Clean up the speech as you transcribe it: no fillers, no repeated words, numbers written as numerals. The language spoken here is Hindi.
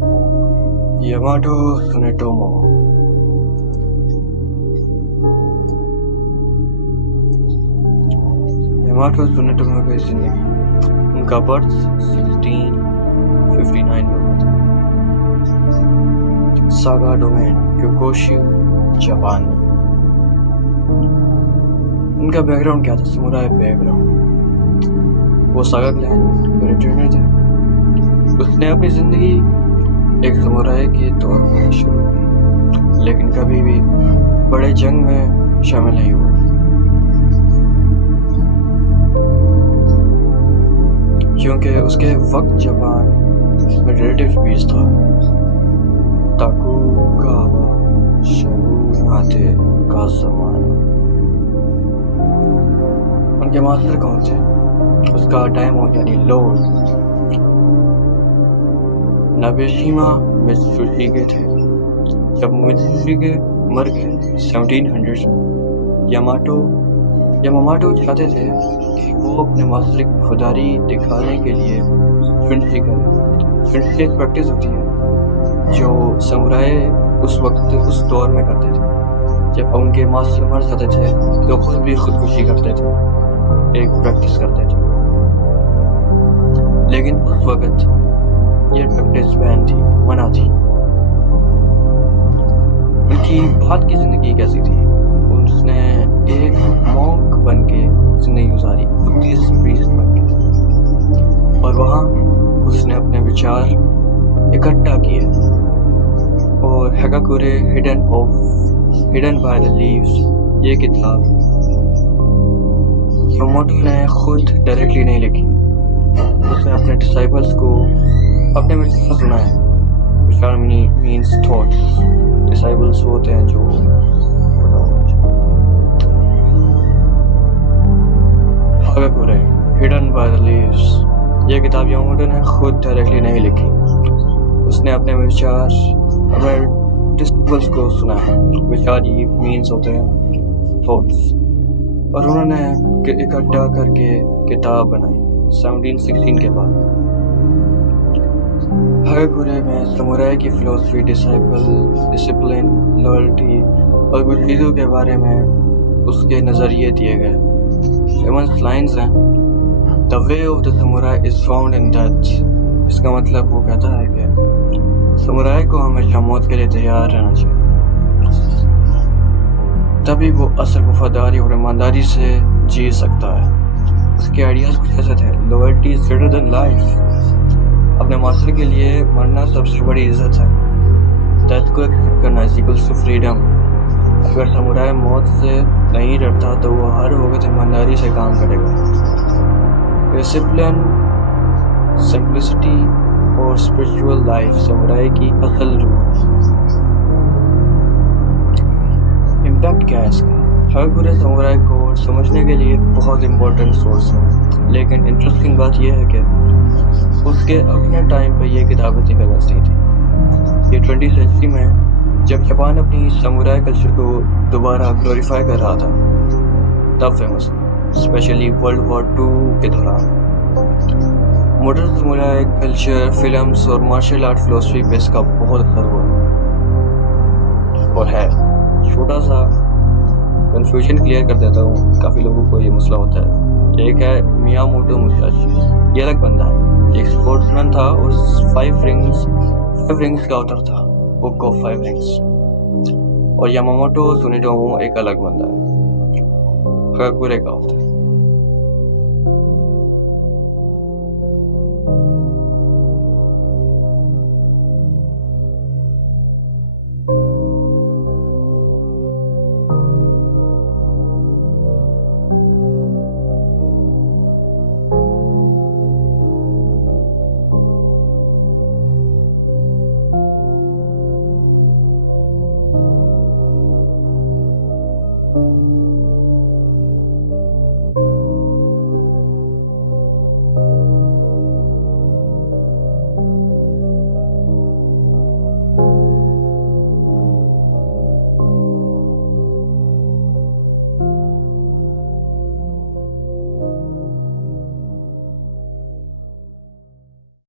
यामाटो सुनेटोमो। यामाटो सुनेटोमो की जिंदगी, उनका बर्थ 1659 में हुआ था, सागा डोमेन, क्योकोशियो, जापान में। उनका बैकग्राउंड क्या था? Samurai background. वो सागा क्लैन के रिटर्नर थे। उसने अपनी जिंदगी एक समुराई के तौर पर शुरू की, लेकिन कभी भी बड़े जंग में शामिल नहीं हुआ, क्योंकि उसके वक्त जापान में रिलेटिव पीस था। ताकुगावा शगुनाते का जमाना। उनके मास्टर कौन थे? उसका डायमो यानी लॉर्ड नाबेशिमा मित्सुशिगे थे। जब मित्सुशिगे मर गए 1700s में, यामामाटो चाहते थे कि वो अपने मास्टर की वफादारी दिखाने के लिए फिंसी करें। फिंसी एक प्रैक्टिस होती है जो समुराई उस वक्त उस दौर में करते थे। जब उनके मास्टर मर जाते थे तो खुद भी खुदकुशी करते थे, एक प्रैक्टिस करते थे। लेकिन उस वक्त यह प्रैक्टिस बैन थी, मना थी। उनकी बाद की जिंदगी कैसी थी? उसने एक मॉन्क बन के जिंदगी गुजारी, बुद्धिस्ट प्रीस्ट बन के, और वहाँ उसने अपने विचार इकट्ठा किए। और हैगाकुरे हिडन बाय द लीव्स, ये किताब यामाटो ने खुद डायरेक्टली नहीं लिखी। उसने अपने डिसाइपल्स को अपने विचार सुनाए। विचार मीन्स थॉट्स। डिसाइपल्स होते हैं जो हैगाकुरे हिडन बाय द लीव्स, ये किताब यामाटो ने खुद डायरेक्टली नहीं लिखी। उसने अपने विचार अपने डिसाइपल्स को सुनाया। विचार ये मीन्स होते हैं थॉट्स, और उन्होंने इकट्ठा करके किताब बनाई 1716 के बाद। हैगाकुरे में समुराई की फिलॉसफी, डिसिप्लिन, लॉयल्टी और कुछ चीज़ों के बारे में उसके नज़रिए दिए गए। फेमस लाइन्स हैं, the way of the samurai is found in death. इसका मतलब वो कहता है कि समुराई को हमेशा मौत के लिए तैयार रहना चाहिए, तभी वो असल वफादारी और ईमानदारी से जी सकता है। उसके आइडियाज़ कुछ ऐसे थे, loyalty is greater than life. अपने मास्टर के लिए मरना सबसे बड़ी इज्जत है। डेथ को एक्सेप्ट करना इज इक्वल्स टू फ्रीडम। अगर समुराई मौत से नहीं डरता तो वो हर वक्त ईमानदारी से काम करेगा। डिसिप्लिन, सिंप्लिसिटी और स्पिरिचुअल लाइफ समुराई की असल रूह है। इम्पैक्ट क्या है इसका? हैगाकुरे समुराई को समझने के लिए बहुत इम्पोर्टेंट सोर्स है, लेकिन इंटरेस्टिंग बात यह है कि उसके अपने टाइम पे ये किताब इतनी फेमस नहीं थी। ये 20th सेंचुरी में जब जापान अपनी समुराई कल्चर को दोबारा ग्लोरीफाई कर रहा था तब फेमस हुआ, स्पेशली वर्ल्ड वॉर 2 के दौरान। मॉडर्न समुराई कल्चर, फिल्म्स और मार्शल आर्ट फिलोसफी पे इसका बहुत असर हुआ और है। छोटा सा कंफ्यूजन क्लियर कर देता हूँ, काफ़ी लोगों को ये मसला होता है। एक है मियामोटो मुसाशी, ये अलग बंदा है, एक स्पोर्ट्समैन था और 5 रिंग्स का ऑथर था, बुक ऑफ 5 रिंग्स। और यामामोटो सुनेटोमो एक अलग बंदा है, हैगाकुरे का होता है।